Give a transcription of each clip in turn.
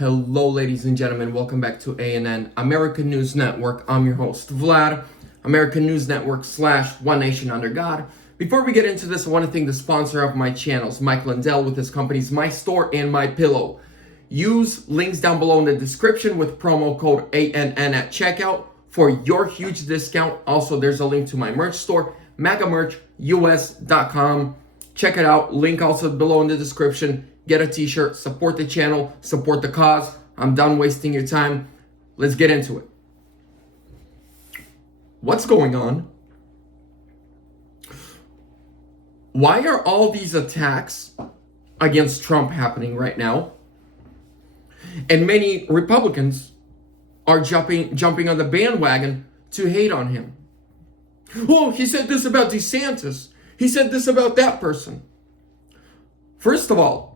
Hello, ladies and gentlemen. Welcome back to ANN, American News Network. I'm your host, Vlad, American News Network / One Nation Under God. Before we get into this, I want to thank the sponsor of my channels, Mike Lindell, with his companies My Store and My Pillow. Use links down below in the description with promo code ANN at checkout for your huge discount. Also, there's a link to my merch store, magamerchus.com. Check it out. Link also below in the description. Get a t-shirt, support the channel, support the cause. I'm done wasting your time. Let's get into it. What's going on? Why are all these attacks against Trump happening right now? And many Republicans are jumping on the bandwagon to hate on him. Oh, he said this about DeSantis. He said this about that person. First of all,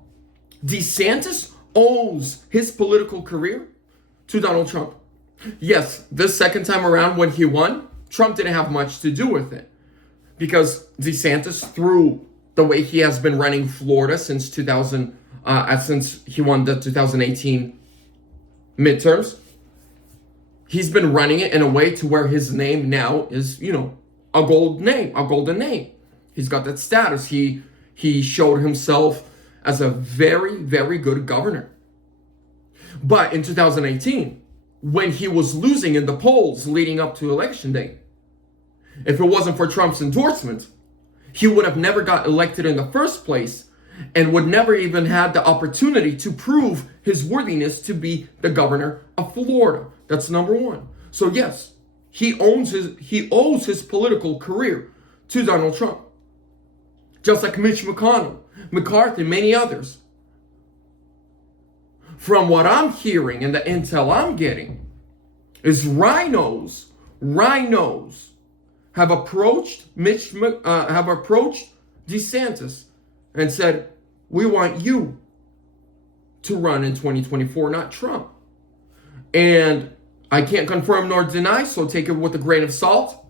DeSantis owes his political career to Donald Trump. Yes, this second time around when he won, Trump didn't have much to do with it. Because DeSantis, through the way he has been running Florida since he won the 2018 midterms, he's been running it in a way to where his name now is, a golden name. He's got that status. He showed himself as a very, very good governor. But in 2018, when he was losing in the polls leading up to election day, if it wasn't for Trump's endorsement, he would have never got elected in the first place and would never even had the opportunity to prove his worthiness to be the governor of Florida. That's number one. So yes, he owes his political career to Donald Trump. Just like Mitch McConnell, McCarthy, many others. From what I'm hearing and the intel I'm getting, is rhinos have approached DeSantis and said, we want you to run in 2024, not Trump. And I can't confirm nor deny, so take it with a grain of salt.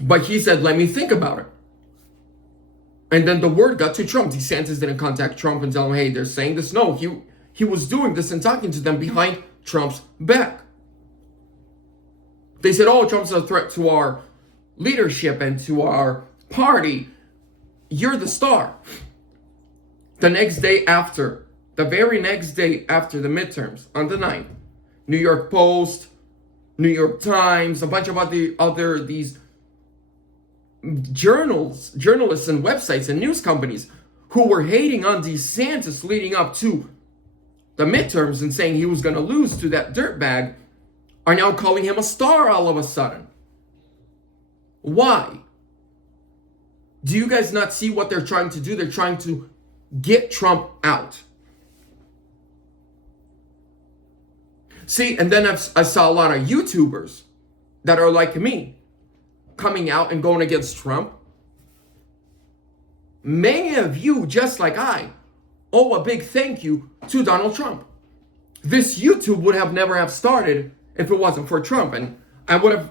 But he said, let me think about it. And then the word got to Trump. DeSantis didn't contact Trump and tell him, hey, they're saying this. No, he was doing this and talking to them behind Trump's back. They said, oh, Trump's a threat to our leadership and to our party. You're the star. The very next day after the midterms, on the 9th, New York Post, New York Times, a bunch of these journalists and websites and news companies who were hating on DeSantis leading up to the midterms and saying he was going to lose to that dirtbag are now calling him a star all of a sudden. Why? Do you guys not see what they're trying to do? They're trying to get Trump out. See, and then I saw a lot of YouTubers that are like me coming out and going against Trump. Many of you, just like I, owe a big thank you to Donald Trump. This YouTube would have never have started if it wasn't for Trump, and I wouldn't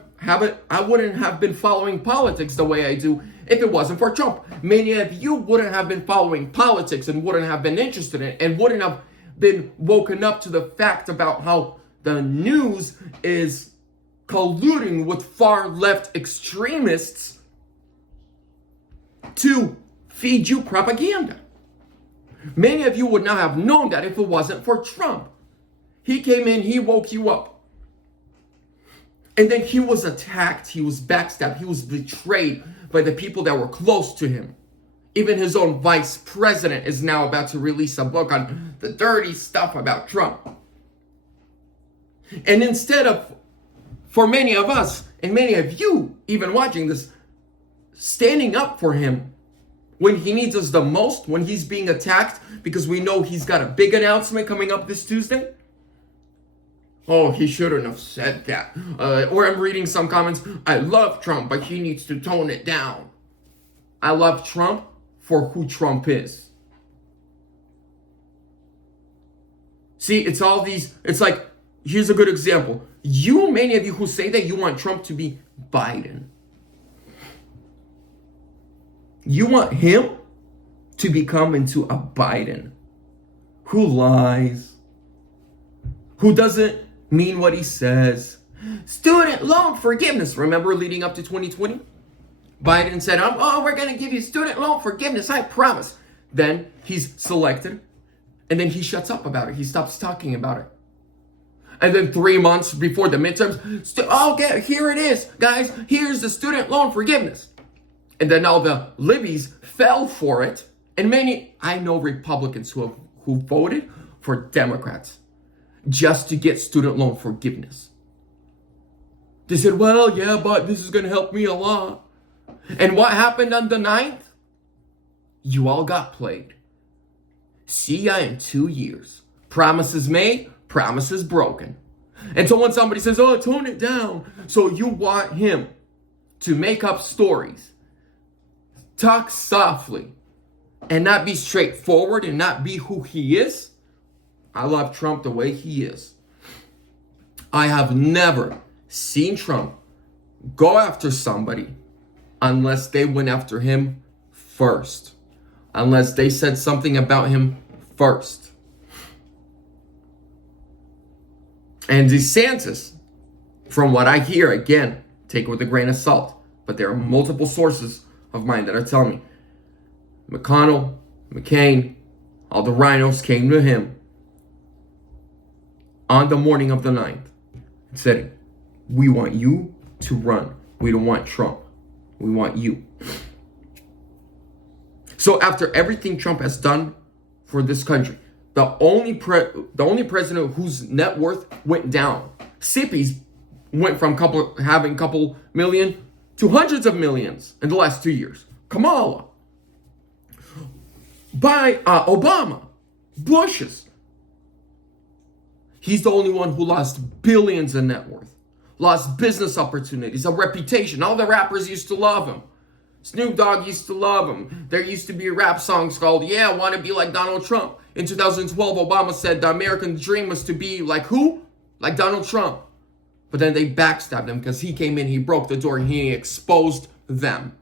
have been following politics the way I do if it wasn't for Trump. Many of you wouldn't have been following politics and wouldn't have been interested in it and wouldn't have been woken up to the fact about how the news is colluding with far left extremists to feed you propaganda. Many of you would not have known that if it wasn't for Trump. He came in, he woke you up. And then he was attacked, he was backstabbed, he was betrayed by the people that were close to him. Even his own vice president is now about to release a book on the dirty stuff about Trump. And instead of, for many of us, and many of you even watching this, standing up for him when he needs us the most, when he's being attacked, because we know he's got a big announcement coming up this Tuesday. Oh, he shouldn't have said that. Or I'm reading some comments, I love Trump, but he needs to tone it down. I love Trump for who Trump is. See, it's like, here's a good example. Many of you who say that you want Trump to be Biden. You want him to become into a Biden who lies, who doesn't mean what he says. Student loan forgiveness. Remember leading up to 2020? Biden said, we're going to give you student loan forgiveness, I promise. Then he's selected, and then he shuts up about it. He stops talking about it. And then 3 months before the midterms, here it is, guys. Here's the student loan forgiveness. And then all the libbies fell for it. And I know Republicans who voted for Democrats just to get student loan forgiveness. They said, well, yeah, but this is going to help me a lot. And what happened on the 9th? You all got played. See ya in 2 years. Promises made, promises broken. And so when somebody says, tone it down. So you want him to make up stories, talk softly, and not be straightforward and not be who he is. I love Trump the way he is. I have never seen Trump go after somebody unless they went after him first. Unless they said something about him first. And DeSantis, from what I hear, again, take it with a grain of salt, but there are multiple sources of mine that are telling me McConnell, McCain, all the rhinos came to him on the morning of the 9th and said, we want you to run. We don't want Trump. We want you. So after everything Trump has done for this country, the only president whose net worth went down, Sippies went from having a couple million to hundreds of millions in the last 2 years. Kamala, by Obama, Bush's. He's the only one who lost billions in net worth, lost business opportunities, a reputation. All the rappers used to love him. Snoop Dogg used to love him. There used to be rap songs called, I Want to Be Like Donald Trump. In 2012, Obama said the American dream was to be like who? Like Donald Trump. But then they backstabbed him because he came in, he broke the door, and he exposed them.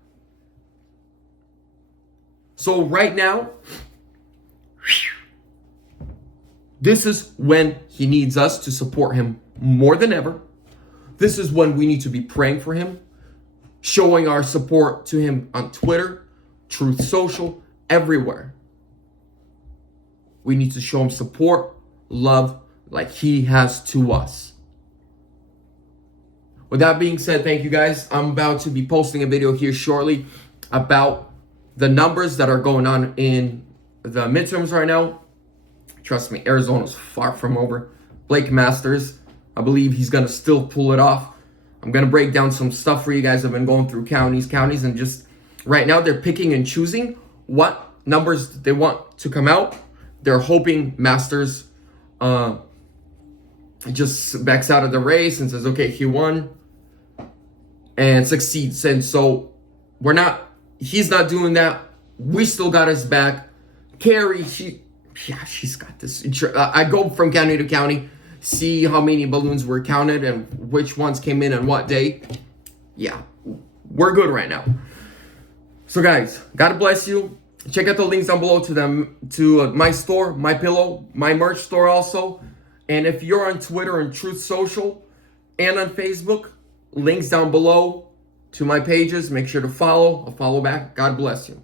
So right now, this is when he needs us to support him more than ever. This is when we need to be praying for him, showing our support to him on Twitter, Truth Social, everywhere. We need to show him support, love, like he has to us. With that being said, thank you guys. I'm about to be posting a video here shortly about the numbers that are going on in the midterms right now. Trust me, Arizona's far from over. Blake Masters, I believe he's going to still pull it off. I'm going to break down some stuff for you guys. I've been going through counties, and just right now they're picking and choosing what numbers they want to come out. They're hoping Masters just backs out of the race and says, okay, he won and succeeds. And so he's not doing that. We still got his back. Carrie, she's got this. I go from county to county, see how many balloons were counted and which ones came in on what day. Yeah, we're good right now. So guys, God bless you. Check out the links down below to my store, My Pillow, my merch store also. And if you're on Twitter and Truth Social and on Facebook, links down below to my pages. Make sure to follow. I'll follow back. God bless you.